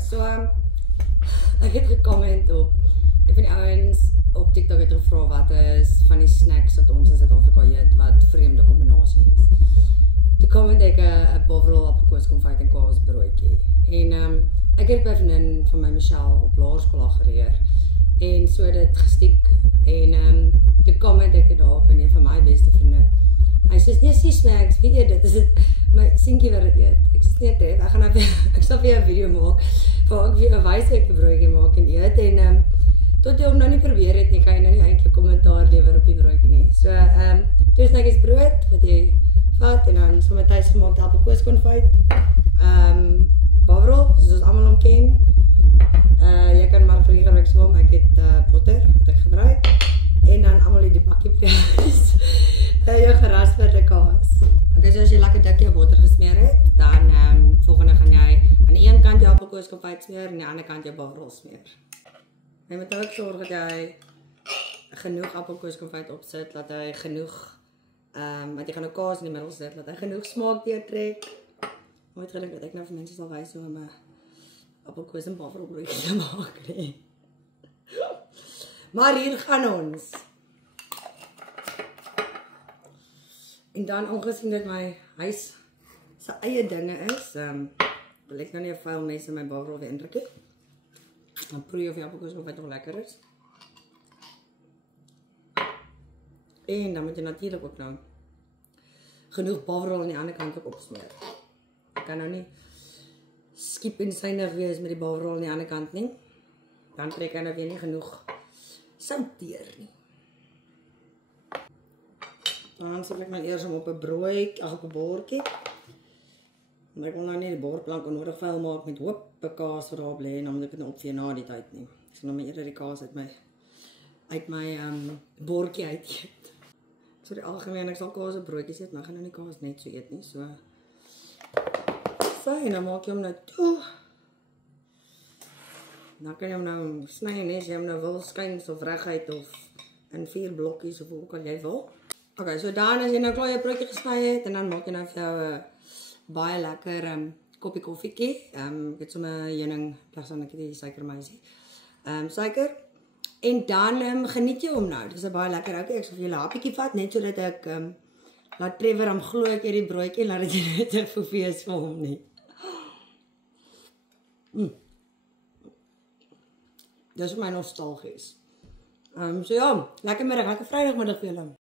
Okay, so ek het gecomment op een van die ouens op TikTok het gevra wat is van die snacks wat ons in Suid-Afrika eet wat vreemde kombinasies is. Toe comment ek 'n bovrol appelkoeskonfyt en kaasbroodjie. En ek het by 'n vriendin van my Michelle op laerskool geleer en so dit gestiek en toe comment ek dit daarop en een van my beste vriende. Hy sê dis nie snacks, wie eet dit? Is dit my seentjie wat dit eet? Ek sê nee, ek gaan nou ek sal vir 'n video maak waar ek vir 'n wysige broodjie maak en eet en tot jy hom nou nie probeer het nie, kan jy nou nie eintlik kommentaar lewer op die broodjie nie. So twee stukkies brood wat jy vat en dan sommer tuisgemaakte appelkoeskonfyt. Bovrol, soos ons almal hom ken. Jy kan margarine gebruik so, maar ek het botter wat ek gebruik. En dan almal die bakkie prys. Jou gerasperde kaas. Okay, so as jy lekker dik jou botter gesmeer het, dan volgende gaan jy aan die een kant jou appelkoeskonfyt smeer en aan die ander kant jou bovrol smeer. Jy moet ook sorg dat jy genoeg appelkoeskonfyt opsit, dat hy genoeg want jy gaan nou kaas in die middel sit, dat hy genoeg smaak deurtrek. Nooit geluk dat ek nou vir mense sal wys hoe om 'n appelkoes en bovrolbroodjie te maak nie. Maar hier gaan ons. En dan aangesien dit my huis se eie dinge is, wil ek nou nie 'n vuil mes in my bovrol weer indruk nie. Dan proe of die appelkoeskonfyt nog lekker is. En dan moet jy natuurlik ook nou genoeg bovrol aan die ander kant ook opsmeer. Ek kan nou nie skiep en synig wees met die bovrol aan die ander kant nie. Dan trek hy nou weer nie genoeg sout deur nie. Dan sal ek nou eers hom op 'n broodjie, op 'n bordjie. Maar ek wil nou nie die bordplank onnodig vuil maak met hoop kaas wat daarop lê en dan moet ek dit nou opvee na die tyd nie. Ek sal nou maar eerder die kaas uit my bordjie uit eet. So die algemeen, ek sal kaas op broodjies eet, maar ek gaan nou nie kaas net so eet nie, so. En dan maak jy hom nou toe. Dan kan jy hom nou sny en as jy hom nou wil skuins of reguit of in 4 blokkies of hoe ook al jy wil. Okay, so dan as jy nou klaar jou broodjie gesny het en dan maak jy nou vir jou 'n baie lekker koppie koffietjie. Ek het sommer heuning, plus dan ek het die suikermeisie. Suiker. En dan geniet jy hom nou. Dis 'n baie lekker ouetjie. Ek sal vir julle 'n happietjie vat net sodat ek laat Trevor hom glo ek eet die broodjie en laat dit nie te foefie is vir hom nie. Dis vir my nostalgies. So ja, lekker middag, lekker Vrydagmiddag vir julle.